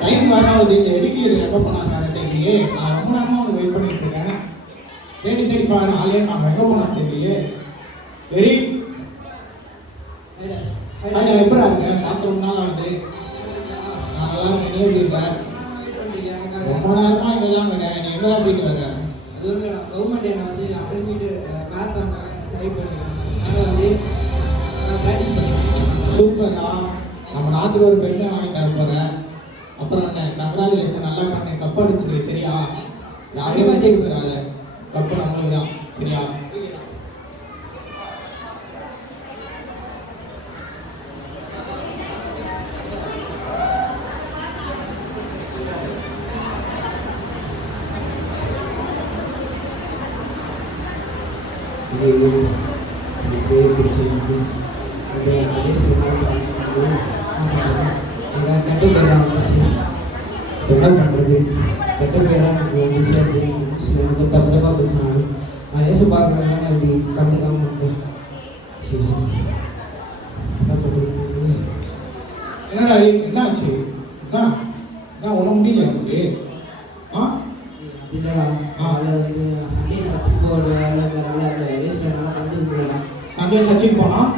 Time வராது. இந்த எடிக்கேட் எப்போ பண்ணாங்க தெரியலையே. நான் ரொம்ப நேரமாக அவங்க வெயிட் பண்ணிட்டு இருக்கேன். தேடி தேடி பாரு ஆளே நான் எங்கே போனா தெரியலையே. வெரி எப்போ இருக்கேன் பார்த்து ரொம்ப நாள் ஆகுது. நான் நல்லா இருக்கேன். எப்படி இருப்பேன்? ரொம்ப நேரமாக இங்கே தான் இருக்கேன். நீ எங்கே தான் போயிட்டு வர? அது ஒரு கவர்மெண்ட் என்னை வந்து 100 மீட்டர் மேரத்தான் செலக்ட் பண்ணிருக்காங்க. அதனால் வந்து நான் ப்ராக்டிஸ் பண்ணுறேன். சூப்பரா. நம்ம நாட்டுக்கு ஒரு பெருமை வாங்கி தர போகிறேன். அப்புறம் என்ன கங்க்ராச்சுலேஷன், நல்லா பண்ணேன். கப் அடிச்சிரு சரியா? யாரையுமே ஜெயிக்கிறாங்க. கப்பு நம்மளுக்கு தான் சரியா? பேர் பிடிச்சிருக்கு. கெட்ட பேராக வந்துச்சு. என்ன பண்ணுறது? கெட்ட பேராக எனக்கு வந்து சேர்ந்து எனக்கு தப்பு தப்பாக பேசினாலும் நான் ஏசு பார்க்குறேன். இப்படி கண்டுக்காம இருந்தேன். என்ன பண்ணுறது? என்னடா என்ன ஆச்சு? என்ன ஒன்றும் முடியல எனக்கு. சண்டே சர்ச்சுக்கு போகிற வேலை ரேஸில் நல்லா கலந்துக்க போகலாம். சண்டே சர்ச்சுக்கு போனால்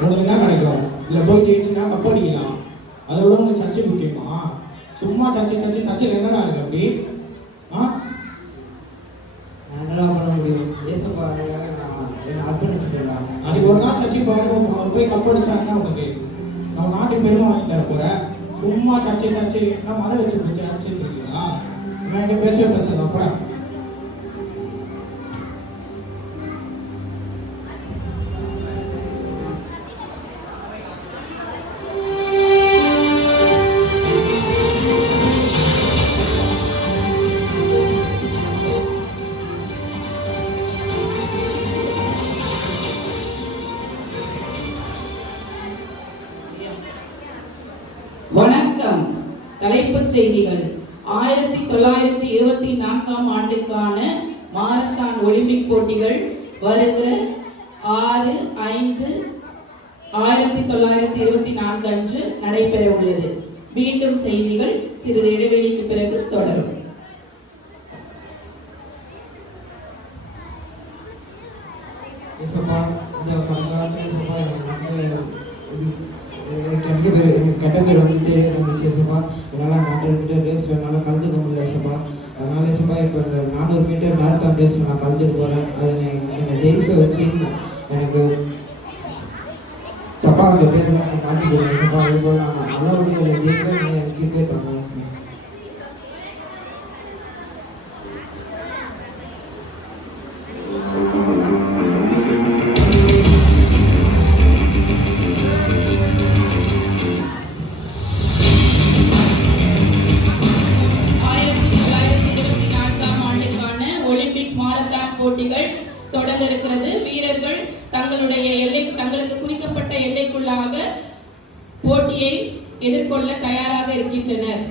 உனக்கு என்ன கிடைக்கும்? இல்லை போய் ஜெயிச்சுன்னா கப் அடிக்கலாம். அதை விட உனக்கு சர்ச்சை முக்கியமா? சும்மா சர்ச்சையில் என்னடா இருக்கு அப்படி? நான் என்னடா பண்ண முடியும்? ஏசப்பாருக்காக நான் என்ன அர்ப்பணிச்சுக்கலாம். அதுக்கு ஒரு நாள் சர்ச்சை போய் போய் கப் அடிச்சாங்கன்னா உனக்கு நம்ம நாட்டுக்கு பெருமை வாங்கி தர போகிற. சும்மா சர்ச்சை நான் மழை வச்சு சர்ச்சை இருக்கீங்களா? நான் என்ன பேசுகிறேன் அப்புறம் வணக்கம். தலைப்புச் செய்திகள். 1924ஆம் ஆண்டுக்கான மாரத்தான் ஒலிம்பிக் போட்டிகள் வருகிற 6/5/1924 அன்று நடைபெற உள்ளது. மீண்டும் செய்திகள் சிறிது இடைவெளிக்கு பிறகு தொடரும். எனக்கு கெட்ட பேர் வந்து தெரியாது இருந்துச்சு ஏசப்பா. என்னால் 100 மீட்டர் ரேஸில் என்னால் கலந்துக்க முடியல ஏசப்பா. அதனால் ஏசப்பா இப்போ இந்த 400 மீட்டர் மேரத்தான் ரேஸில் நான் கலந்துக்க போகிறேன். அதை என்னை ஜெயிக்க வச்சு எனக்கு தப்பாக அந்த பேர்லாம் நான் மாட்டிக்கிறேன் ஏசப்பா. அதே போல் நான் நல்லபடியாக அதை ஜெயிக்க நீ எனக்கு கிரிக்கெட் பண்ணேன். போட்டிகள் தொடங்க இருக்கிறது. வீரர்கள் தங்களுக்கு குறிக்கப்பட்ட எல்லைக்குள்ளாக போட்டியை எதிர்கொள்ள தயாராக இருக்கின்றனர்.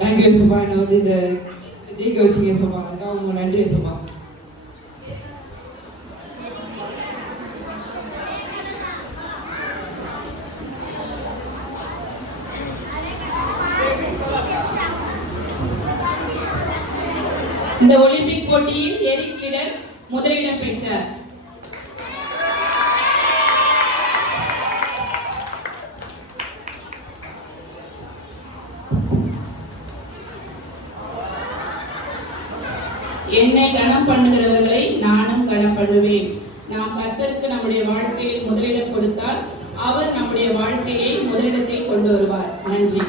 தேங்க்யூ ஏசப்பா. என்னை வந்து இந்த ஜெயிக்க வச்சிங்க ஏசப்பா. அதுக்காக உங்க நன்றி ஏசப்பா. இந்த ஒலிம்பிக் போட்டியில் எரிக் லிடர் முதலிடம் பெற்றார். என்னை கனம் பண்ணுகிறவர்களை நானும் கனம் பண்ணுவேன். நாம் கர்த்தருக்கு நம்முடைய வாழ்க்கையில் முதலிடம் கொடுத்தால் அவர் நம்முடைய வாழ்க்கையை முதலிடத்தில் கொண்டு வருவார். நன்றி.